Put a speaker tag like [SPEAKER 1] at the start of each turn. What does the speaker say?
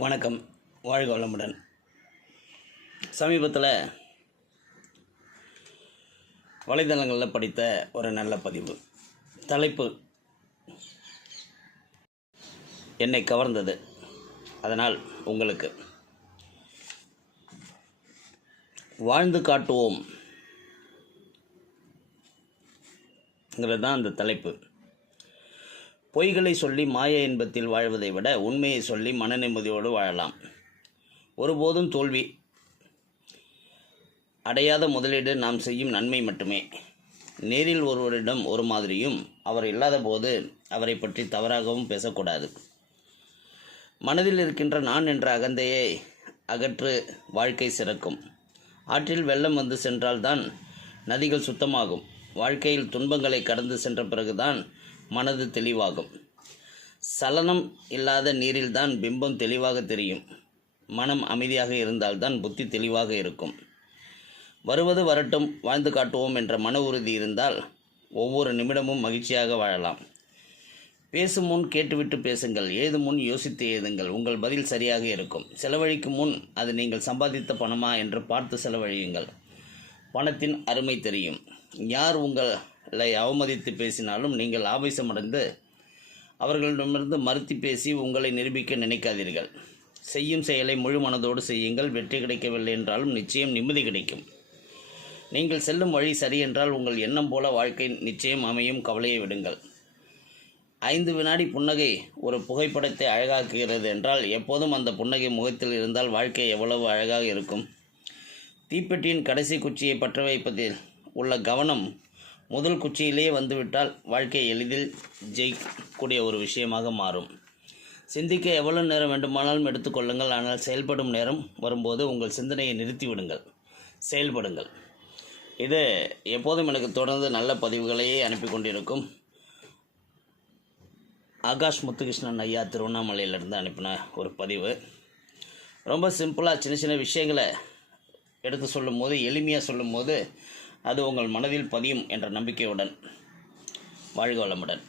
[SPEAKER 1] வணக்கம். வாழ்க வளமுடன். சமீபத்தில் வலைதளங்களில் படித்த ஒரு நல்ல பதிவு. தலைப்பு என்னை கவர்ந்தது. அதனால் உங்களுக்கு. வாழ்ந்து காட்டுவோம் தான் அந்த தலைப்பு. பொய்களை சொல்லி மாய இன்பத்தில் வாழ்வதை விட உண்மையை சொல்லி மன நிம்மதியோடு வாழலாம். ஒருபோதும் தோல்வி அடையாத முதலீடு நாம் செய்யும் நன்மை மட்டுமே. நேரில் ஒருவரிடம் ஒரு மாதிரியும் அவர் இல்லாத போது அவரை பற்றி தவறாகவும் பேசக்கூடாது. மனதில் இருக்கின்ற நான் என்ற அகந்தையை அகற்று வாழ்க்கை சிறக்கும். ஆற்றில் வெள்ளம் வந்து சென்றால்தான் நதிகள் சுத்தமாகும். வாழ்க்கையில் துன்பங்களை கடந்து சென்ற பிறகுதான் மனது தெளிவாகும். சலனம் இல்லாத நீரில்தான் பிம்பம் தெளிவாக தெரியும். மனம் அமைதியாக இருந்தால்தான் புத்தி தெளிவாக இருக்கும். வருவது வரட்டும் வாழ்ந்து காட்டுவோம் என்ற மன உறுதி இருந்தால் ஒவ்வொரு நிமிடமும் மகிழ்ச்சியாக வாழலாம். பேசும் முன் கேட்டுவிட்டு பேசுங்கள் ஏது முன் யோசித்து எழுதுங்கள் உங்கள் பதில் சரியாக இருக்கும். செலவழிக்கும் முன் அது நீங்கள் சம்பாதித்த பணமா என்று பார்த்து செலவழியுங்கள். பணத்தின் அருமை தெரியும். யார் உங்களை அவமதித்து பேசினாலும் நீங்கள் ஆவேசமடைந்து அவர்களிடமிருந்து மறுத்து பேசி உங்களை நிரூபிக்க நினைக்காதீர்கள். செய்யும் செயலை முழு மனதோடு செய்யுங்கள். வெற்றி கிடைக்கவில்லை என்றாலும் நிச்சயம் நிம்மதி கிடைக்கும். நீங்கள் செல்லும் வழி சரி என்றால் உங்கள் எண்ணம் போல வாழ்க்கை நிச்சயம் அமையும். கவலையை விடுங்கள். ஐந்து வினாடி புன்னகை ஒரு புகைப்படத்தை அழகாக்குகிறது என்றால் எப்போதும் அந்த புன்னகை முகத்தில் இருந்தால் வாழ்க்கை எவ்வளவு அழகாக இருக்கும். தீப்பெட்டியின் கடைசி குச்சியை பற்ற வைப்பதில் உள்ள கவனம் முதல் குச்சியிலேயே வந்துவிட்டால் வாழ்க்கையை எளிதில் ஜெயிக்கக்கூடிய ஒரு விஷயமாக மாறும். சிந்திக்க எவ்வளவு நேரம் வேண்டுமானாலும் எடுத்துக்கொள்ளுங்கள் ஆனால் செயல்படும் நேரம் வரும்போது உங்கள் சிந்தனையை நிறுத்திவிடுங்கள். செயல்படுங்கள். இது எப்போதும் எனக்கு தொடர்ந்து நல்ல பதிவுகளையே அனுப்பி கொண்டிருக்கும் ஆகாஷ் முத்துகிருஷ்ணன் ஐயா திருவண்ணாமலையிலேருந்து அனுப்பின ஒரு பதிவு. ரொம்ப சிம்பிளாக சின்ன சின்ன விஷயங்களை எடுத்து சொல்லும்போது எளிமையாக சொல்லும்போது அது உங்கள் மனதில் பதியும் என்ற நம்பிக்கையுடன் வாழ்க வளமுடன்.